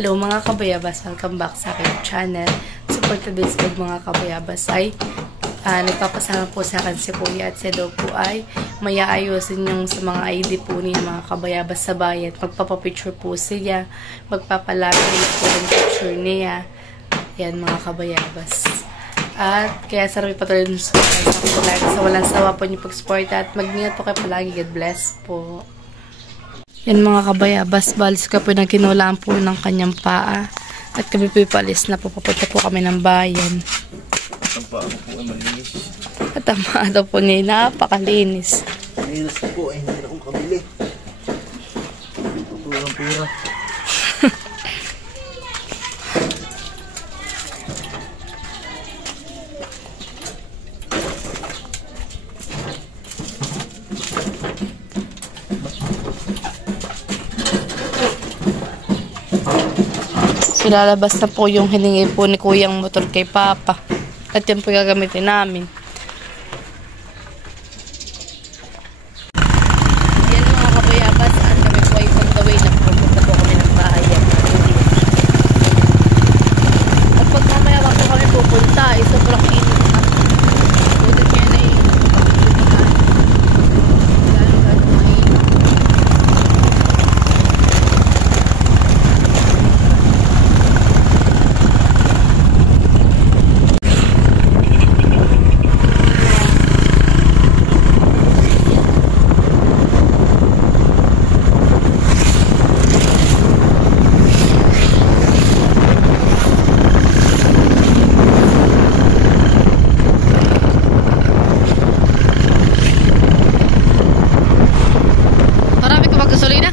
Hello mga kabayabas, welcome back sa aking channel. So for today's vlog mga kabayabas ay nagpapasama po sa akin si Kuya at siya daw po ay mayaayusin yung sa mga ID po niya mga kabayabas sa bayan. Magpapapicture po siya, magpapalagay po yung picture niya. Yan mga kabayabas. At kaya sarap ipatuloy sa walang sawa po niyo pag-support at mag-ingat po kayo palagi. God bless po. Yan mga kabayabas, balis ka po na kinulaan po ng kanyang paa. At kami po ipalis na po, papunta po kami ng bayan. Ang paa ko po ay malinis. At ang paa daw po niya, napakalinis. Malinis ko po, ay hindi na akong kabili. Pura-pura. Lalabas na po yung hiningi po ni Kuyang motor kay Papa. At yan po gagamitin namin. Yan mga kabayabas. At kami po ay on the way na pupunta po kami ng bayan. At pag mamaya po kami pupunta, ay sobrang init na. Butit nyo na yung gasolina?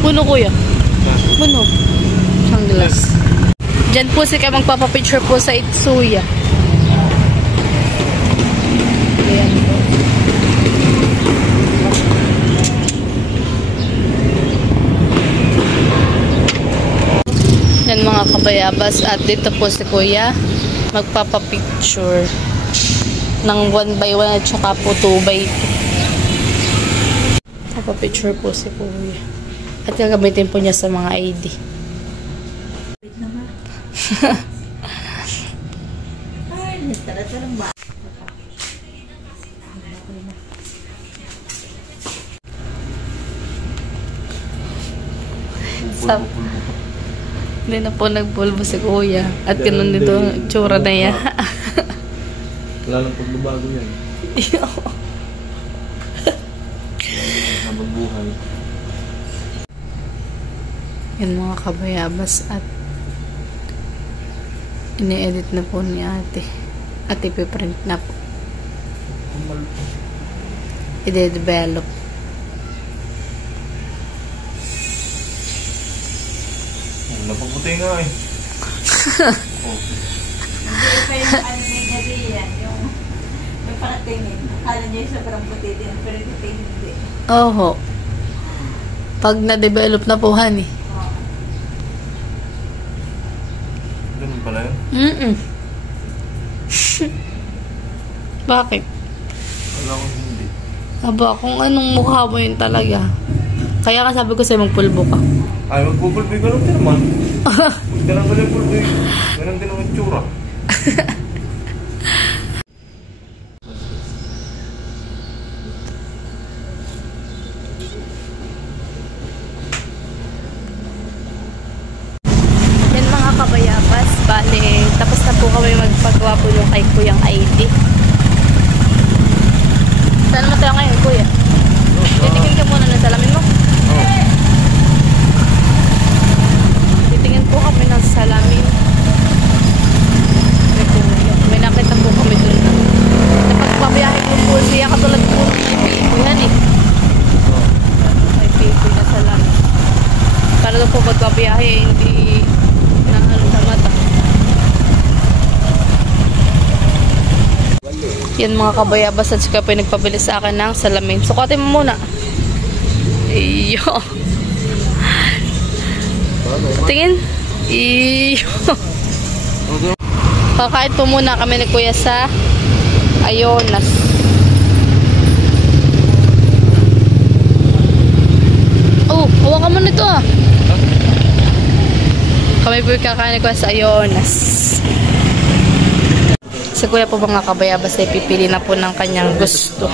Puno kuya. Puno. Sunglass. Diyan po si kayo magpapapicture po sa Itsuya. Ayan po. Yan mga kabayabas. At dito po si kuya magpapapicture ng 1x1 at saka po 2x2. Magpapicture po si kuya. At gagamitin po niya sa mga ID. Hindi na po nagbulbo si Kuya. At ganun dito, tsura na yan. Wala lang pagbabago yan. Habang buhay. Yan mga kabayabas at ini-edit na po ni ate at ipiprint na po, i-develop. Napaputi nga eh. Hindi pa yung ano niya diyan, yung paratingin. Akala niya yung sobrang puti din, pero hindi. Oho. Pag na-develop na po, honey. Mm-mm. Bakit? Wala akong hindi. Aba, kung anong mukha mo yun talaga. Kaya ka sabi ko sa'yo magpulbo ka. Ay, magpupulboy ka lang din naman. Huwag ka lang pala yung pulboy. Ganun din ang itsura. Yan mga kabayabas, bale, tapos na po kami magpagawa po yung kay Kuyang ID. Saan mo tayo ngayon, Kuya? Titingin ka muna ng salamin mo. Titingin po kami ng salamin. May nakita po kami dun. Napagpabiyahe ko po siya katulad po ng Pipo yan eh. May Pipo na salamin. Para doon po magpabiyahe, hindi na ano sa mata. Yan mga kabayabas at sika po yung nagpabili sa akin ng salamin. Sukatin mo muna. Iyo. Tingin. Iyo. Kakain po muna kami ni Kuya sa Ayonas. Oh, hawakan mo nito ah. Kami po yung kakain ni Kuya sa Ayonas. Si Kuya po mga kabayabas ay pipili na po ng kanyang gusto.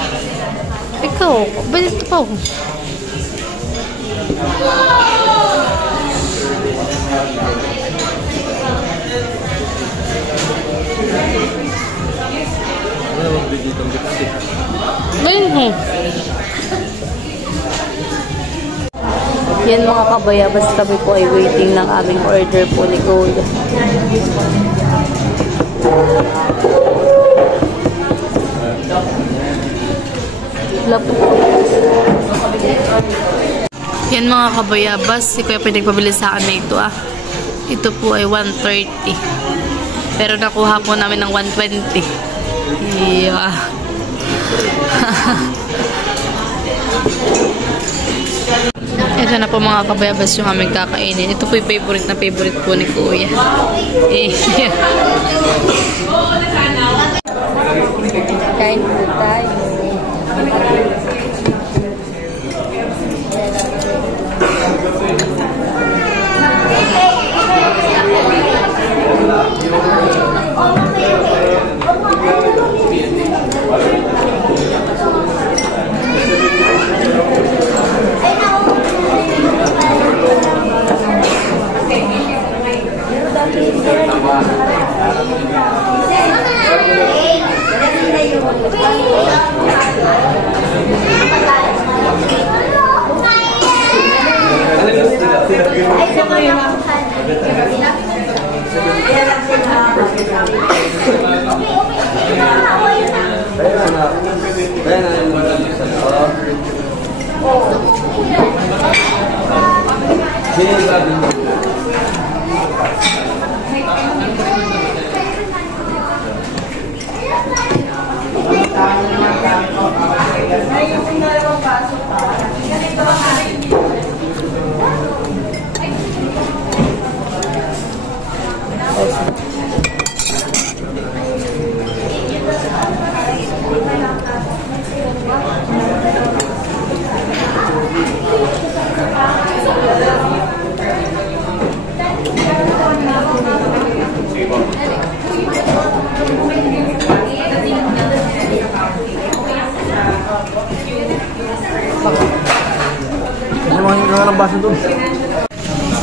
Ikaw, balit pa ako. Balit mo. Yan mga kabayabas, kami po ay waiting ng aming order po ni Kuya. Yan mga kabayabas, si Kuya pa nagpabili sa akin na ito ah. Ito po ay 130. Pero nakuha po namin ng 120. Yeah. Ito na po mga kabayabas yung aming kakainin. Ito po yung favorite na favorite po ni Kuya. Kain po tayo.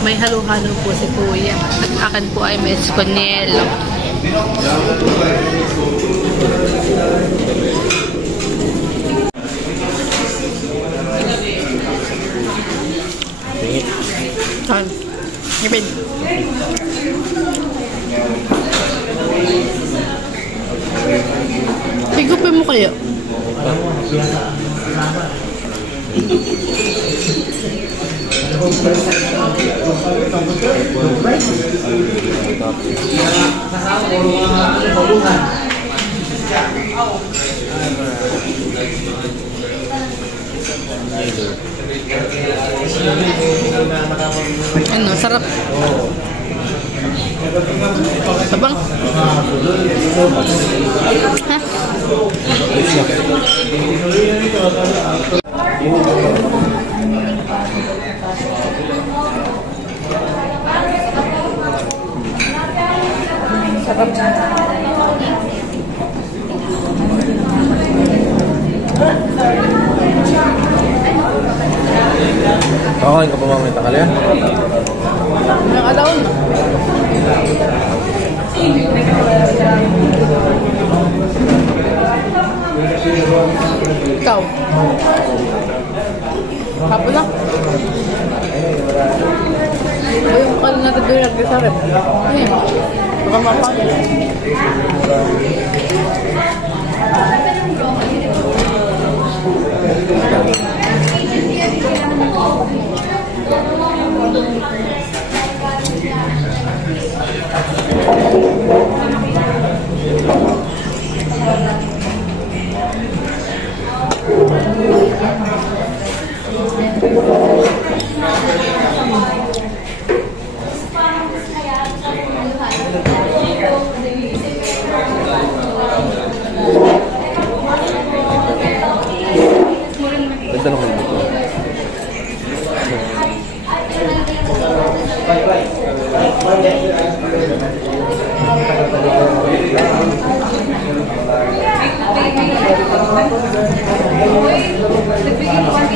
May halo-halo po si Kuya. At akin po ay may esconielo. Tan. Ngipin. Higupin mo kaya? Ano, sarap. Abang. Ha? Kakain ka pa mamaya takal yan? Nakadaon. Ikaw. Hapon na. O yung kal natin doon nagkasarap. Baka mapagod. Ganda naman dito. Nagbigay